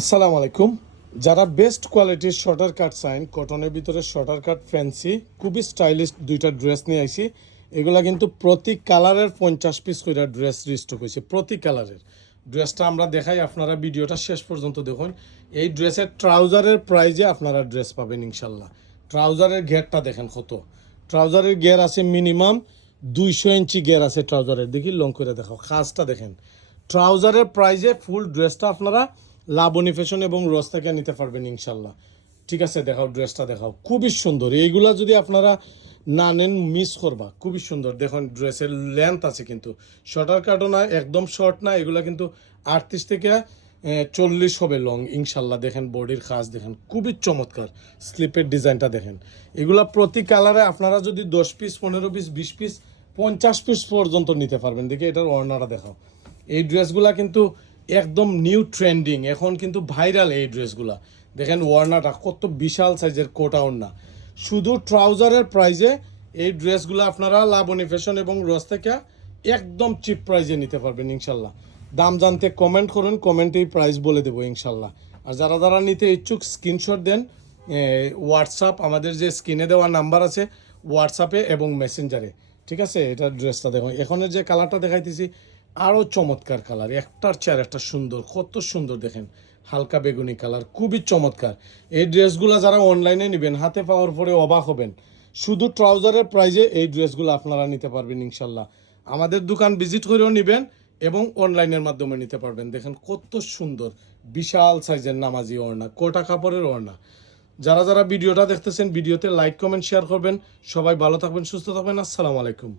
আসসালামু আলাইকুম। যারা বেস্ট কোয়ালিটির শর্টার কাট চাইন, কটনের ভিতরে শর্টার কাট ফ্যান্সি খুবই স্টাইলিশ দুইটা ড্রেস নিয়ে আইছি। এগুলা কিন্তু প্রতি কালারের 50 পিস করে ড্রেস রিস্টক হয়েছে। প্রতি কালারের ড্রেসটা আমরা দেখাই, আপনারা ভিডিওটা শেষ পর্যন্ত দেখুন। এই ড্রেসের ট্রাউজারের প্রাইজে আপনারা ড্রেস পাবেন ইনশাল্লাহ। ট্রাউজারের ঘেরটা দেখেন কত, ট্রাউজারের গের আছে মিনিমাম 200 ইঞ্চি গের আছে ট্রাউজারের। দেখি লং করে দেখাও, খাসটা দেখেন। ট্রাউজারের প্রাইজে ফুল ড্রেসটা আপনারা লাবণী ফ্যাশন এবং রোজ থেকে নিতে পারবেন ইনশাল্লাহ। ঠিক আছে, দেখাও ড্রেসটা দেখাও, খুবই সুন্দর। এইগুলা যদি আপনারা না নেন মিস করবা। খুবই সুন্দর দেখুন, ড্রেসের লেন্থ আছে কিন্তু শর্টার কাটও না, একদম শর্ট না। এগুলা কিন্তু 38 থেকে 40 হবে লং ইনশাল্লাহ। দেখেন বডির খাস দেখেন, খুবই চমৎকার। স্লিপের ডিজাইনটা দেখেন। এগুলা প্রতি কালারে আপনারা যদি 10 পিস 15 পিস 20 পিস 50 পিস পর্যন্ত নিতে পারবেন। দেখি এটার ওড়নাটা দেখাও। এই ড্রেসগুলা কিন্তু একদম নিউ ট্রেন্ডিং, এখন কিন্তু ভাইরাল এই ড্রেসগুলা। দেখেন ওড়নাটা কত বিশাল সাইজের কোটা ওড়না। শুধু ট্রাউজারের প্রাইজে এই ড্রেসগুলো আপনারা লাবণী ফ্যাশন এবং রোজ থেকে একদম চিপ প্রাইজে নিতে পারবেন ইনশাল্লাহ। দাম জানতে কমেন্ট করুন, কমেন্টেই প্রাইস বলে দেবো ইনশাল্লাহ। আর যারা যারা নিতে ইচ্ছুক স্ক্রিনশট দেন হোয়াটসঅ্যাপ, আমাদের যে স্ক্রিনে দেওয়া নাম্বার আছে হোয়াটসঅ্যাপে এবং মেসেঞ্জারে। ঠিক আছে, এটা ড্রেসটা দেখো, এখনের যে কালারটা দেখাইতেছি আরও চমৎকার কালার, একটার চেয়ে একটা সুন্দর, কত সুন্দর দেখেন। হালকা বেগুনি কালার, খুবই চমৎকার। এই ড্রেসগুলো যারা অনলাইনে নেবেন হাতে পাওয়ার পরে অবাক হবেন। শুধু ট্রাউজারের প্রাইজে এই ড্রেসগুলো আপনারা নিতে পারবেন ইনশাল্লাহ। আমাদের দোকান ভিজিট করেও নেবেন এবং অনলাইনের মাধ্যমে নিতে পারবেন। দেখেন কত সুন্দর বিশাল সাইজের নামাজি ওড়না, কোটা কাপড়ের ওড়না। যারা যারা ভিডিওটা দেখতেছেন ভিডিওতে লাইক কমেন্ট শেয়ার করবেন। সবাই ভালো থাকবেন, সুস্থ থাকবেন। আসসালামু আলাইকুম।